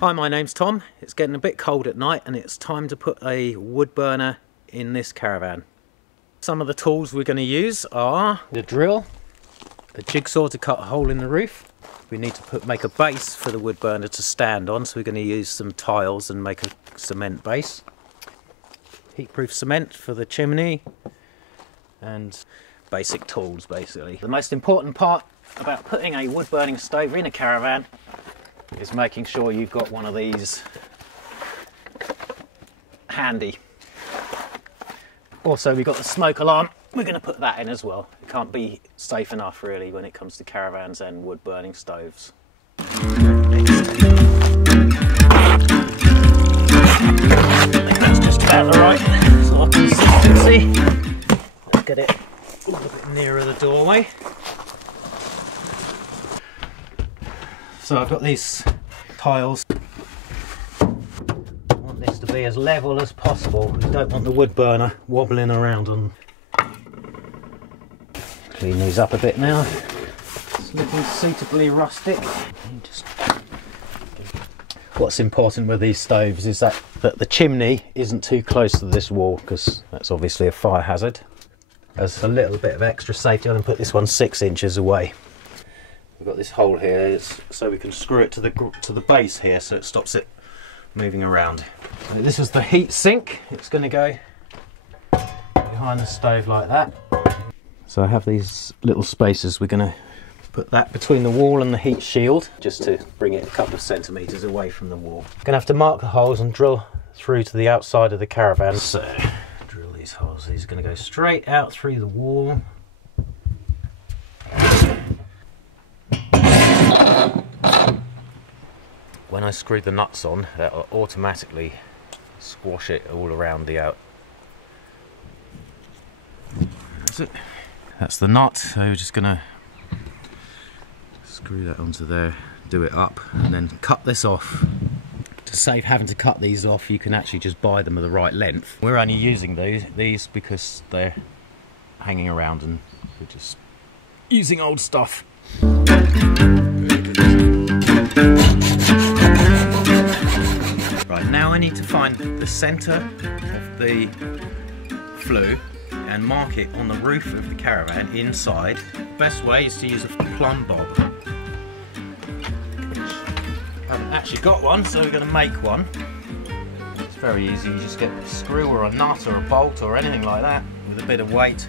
Hi, my name's Tom. It's getting a bit cold at night and it's time to put a wood burner in this caravan. Some of the tools we're going to use are the drill, a jigsaw to cut a hole in the roof. We need to make a base for the wood burner to stand on, so we're going to use some tiles and make a cement base. Heatproof cement for the chimney and basic tools basically. The most important part about putting a wood burning stove in a caravan is making sure you've got one of these handy. Also, we've got the smoke alarm. We're going to put that in as well. It can't be safe enough really when it comes to caravans and wood burning stoves. I think that's just about the right sort of consistency. Let's get it a little bit nearer the doorway. So I've got these tiles. I want this to be as level as possible. We don't want the wood burner wobbling around on. Clean these up a bit now. It's looking suitably rustic. What's important with these stoves is that the chimney isn't too close to this wall, because that's obviously a fire hazard. As a little bit of extra safety, I'm going to put this one 6 inches away. We've got this hole here, so we can screw it to the base here, so it stops it moving around. So this is the heat sink. It's going to go behind the stove like that. So I have these little spaces. We're going to put that between the wall and the heat shield, just to bring it a couple of centimetres away from the wall. Going to have to mark the holes and drill through to the outside of the caravan. So drill these holes. These are going to go straight out through the wall. When I screw the nuts on, that will automatically squash it all around the out. That's it. That's the nut. So we're just gonna screw that onto there, do it up, and then cut this off. To save having to cut these off, you can actually just buy them of the right length. We're only using these because they're hanging around and we're just using old stuff. Right, now I need to find the centre of the flue and mark it on the roof of the caravan inside. Best way is to use a plumb bob. I haven't actually got one, so we're going to make one. It's very easy. You just get a screw or a nut or a bolt or anything like that with a bit of weight.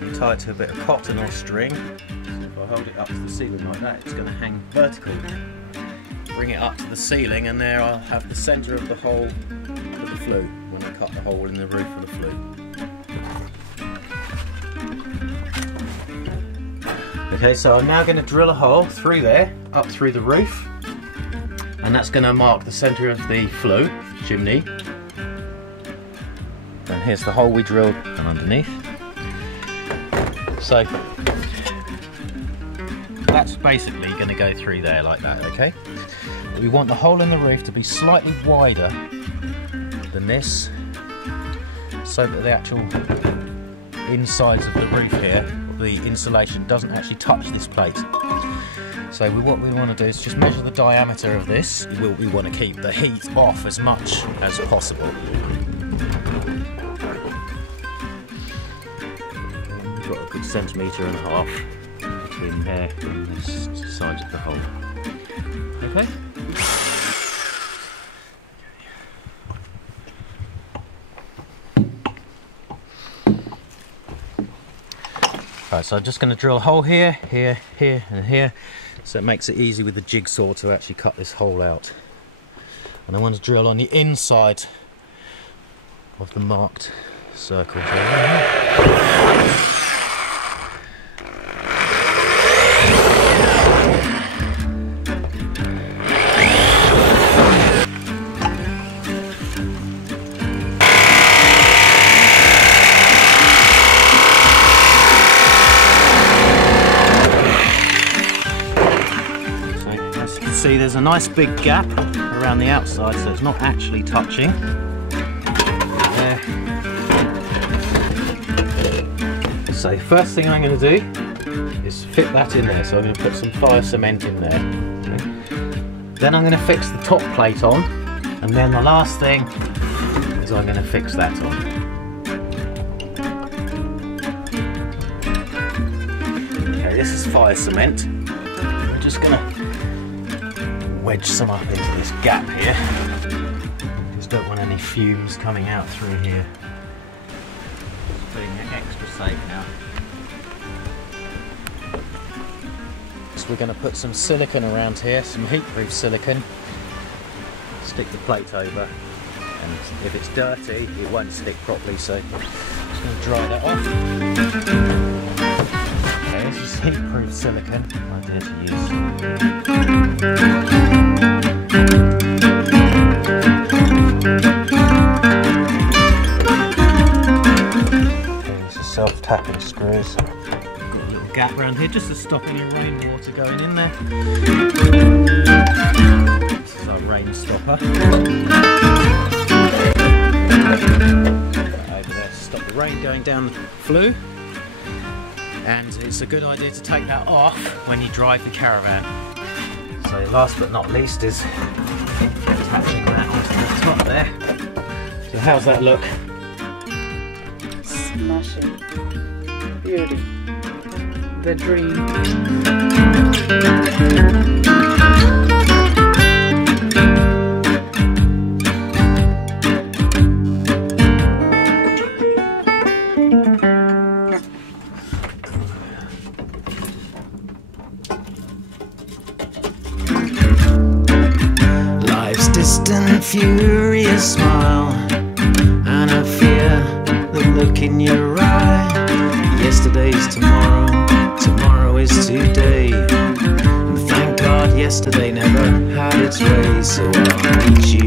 You tie it to a bit of cotton or string. So if I hold it up to the ceiling like that, it's going to hang vertical. Bring it up to the ceiling, and there I'll have the centre of the hole for the flue when I cut the hole in the roof of the flue. Okay, so I'm now going to drill a hole through there, up through the roof, and that's going to mark the centre of the flue chimney. And here's the hole we drilled underneath. So that's basically going to go through there like that, okay? We want the hole in the roof to be slightly wider than this, so that the actual insides of the roof here, the insulation, doesn't actually touch this plate. So what we want to do is just measure the diameter of this. We want to keep the heat off as much as possible. We've got a good 1.5 centimetres between there and this side of the hole. Okay. Right, so I'm just going to drill a hole here, here, here and here, so it makes it easy with the jigsaw to actually cut this hole out. And I want to drill on the inside of the marked circle. See, there's a nice big gap around the outside, so it's not actually touching. There. So first thing I'm going to do is fit that in there. So I'm going to put some fire cement in there. Okay. Then I'm going to fix the top plate on, and then the last thing is I'm going to fix that on. Okay, this is fire cement. I'm just going to wedge some up into this gap here. Just don't want any fumes coming out through here. Just being extra safe now. We're going to put some silicone around here, some heat-proof silicone, stick the plate over, and if it's dirty it won't stick properly, so I'm just going to dry that off. Okay, this is heat-proof silicone, idea to use. Okay, this is self-tapping screws. Gap around here just to stop any rainwater going in there. This is our rain stopper. Over there to stop the rain going down the flue. And it's a good idea to take that off when you drive the Caravan. So last but not least is attaching that onto the top there. So how's that look? Smashing. Beauty. The dream. Life's distant, furious smile, and I fear the look in your eye. Yesterday's tomorrow. Tomorrow is today, and thank God yesterday never had its way, so I'll meet you